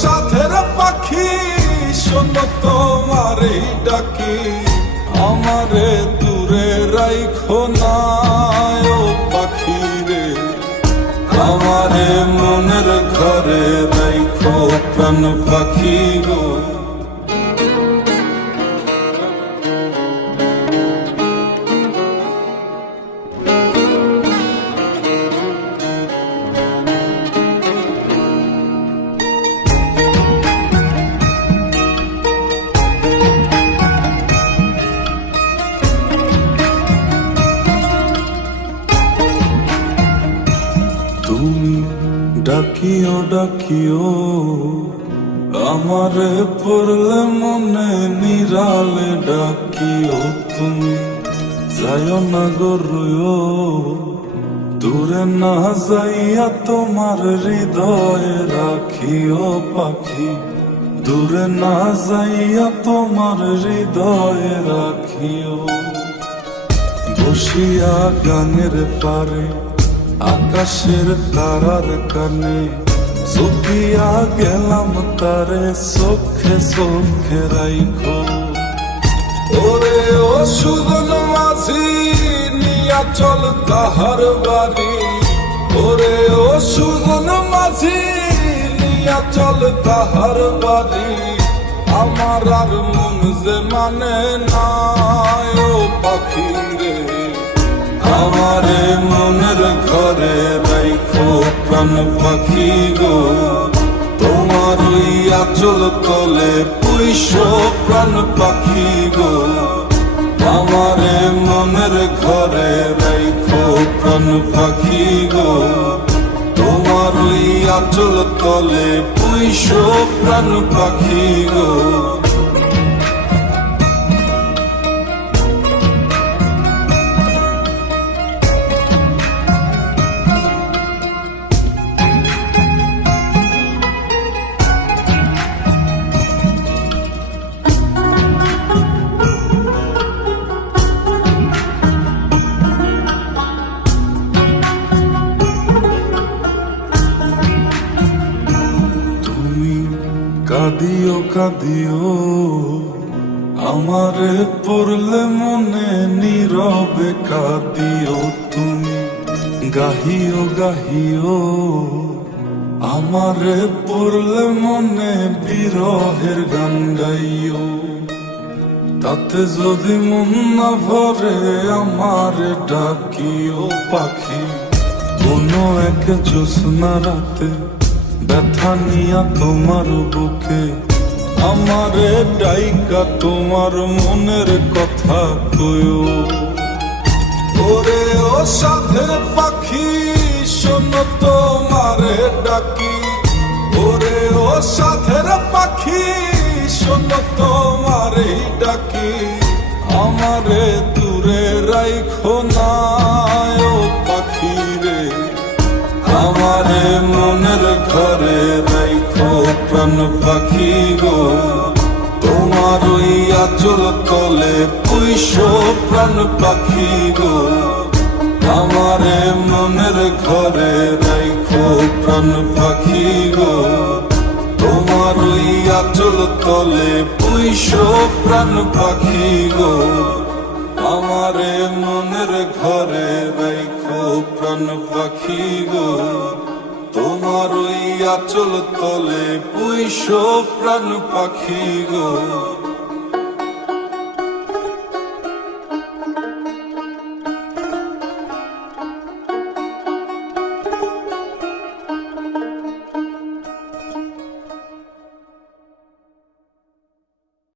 সাথের পাখি শোনো তোমারে ডাকি, আমারে দূরে রাইখো না ও পাখি রে, আমারে মনের ঘরে রাইখো প্রাণ পাখি গো। তুমি ডাকিও ডাকিও আমারে পড়লে মনে নিরালে ডাকিও, তুমি যাইও না গো রুইও দূরে না যাইয়া তোমার হৃদয়ে রাখিও পাখি, দূরে না যাইয়া তোমার হৃদয়ে রাখিও। বসিয়া গানের পারে আকাশের তারার কানে চুপিয়া গেলাম তারে চোখে চোখে রাইখো। ওরে ও সুজন মাঝি নিয়া চল তাহার বাড়ি, ওরে ও সুজন মাঝি নিয়া চল তাহার বাড়ি, আমার আর মন যে মানে না ও পাখি রে, আমারে মনের ঘরে রাইখো প্রাণ পাখি গো। তোমার ওই আঁচল তলে পুইশো প্রাণ পাখি গো, আমারে মনের ঘরে রাইখো প্রাণ পাখি গো। তোমার ওই আঁচল তলে পুইশো প্রাণ পাখি গো। কাঁদিও কাঁদিও আমারে পড়লে মনে নীরবে কাঁদিও, তুমি গাহিও গাহিও আমারে পড়লে মনে বিরহের গান গাইও। তাতে যদি মন না ভরে আমারে ডাকিও পাখি, কোনো এক জ্যোৎস্না রাতে ব্যথা নিয়া তোমার বুকে আমারে ডাইকা তোমার মনের কথা কয়ো। ওরে ও সাথের পাখি শোনো তোমারে ডাকি, ওরে ও সাথের পাখি শোনো তোমারে ডাকি, আমারে দূরে রাইখো না ও পাখি রে, আমারে মনের ঘরে রাইখো প্রাণ পাখি গো। তোমার ওই আঁচল তলে পুইশো প্রাণ পাখি গো, আমারে মনের ঘরে রাইখো প্রাণ পাখি গো। তোমার ওই আঁচল তলে পুইশো প্রাণ পাখি গো, আমারে মনের ঘরে রাইখো প্রাণ পাখি গো। তোমার ওই আঁচল তলে পুইশো প্রাণ পাখি গো।